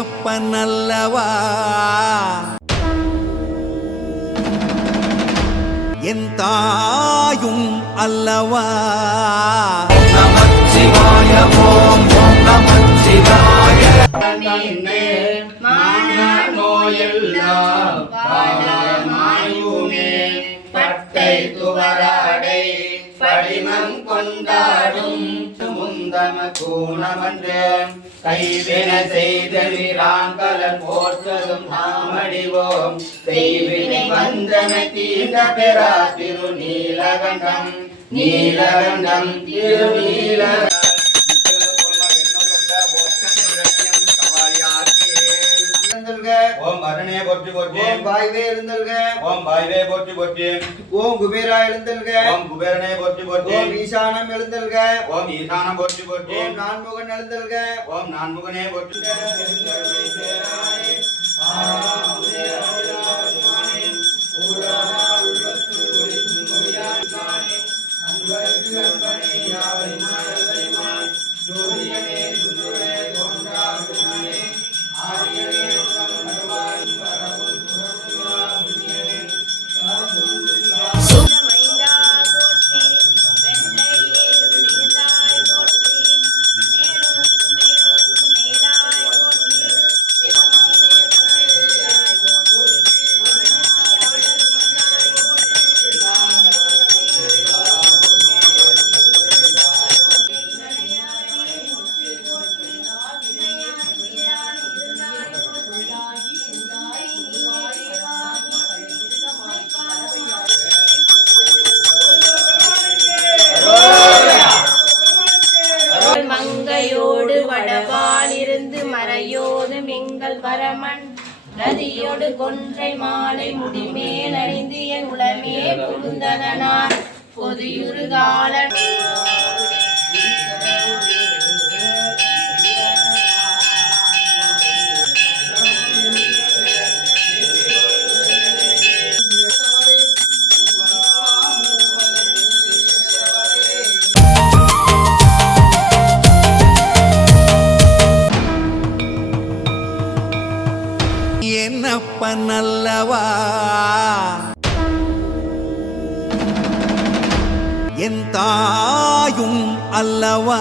என்னப்பன் அல்லவா என் தாயும் அல்லவா? பட்டை துவராடை படிமம் கொண்டாடும். முந்தம கூணமன்று செய்த வீராங்கலன் போற்றதும் நாமடிவோம் செய்வினை வந்தன தீண்ட பெறா திரு நீலகண்டம் நீலகண்டம் திரு நீல ஓம் அருணே போற்றி போற்றி. ஓம் வாய்வே எழுந்தல்க ஓம் வாய்வே போற்றி போற்றி. ஓம் குபேரா எழுந்தல்க ஓம் குபேரனே போற்றி போற்றி. ஓம் ஈசானம் எழுந்தல்க. ஓம் ஈசானம் போற்றி போற்றி. ஓம் நான்முகன் எழுந்தல்க. ஓம் நான்முகனே போற்றி. கங்கையோடு வடவால் இருந்து மறையோதும் எங்கள் பரமன். நதியோடு கொன்றை மாலை முடிமேல் அறிந்து என் உளமே புகுந்ததனார். பொதியுறு காலன் நல்லவா என் தாயும் அல்லவா?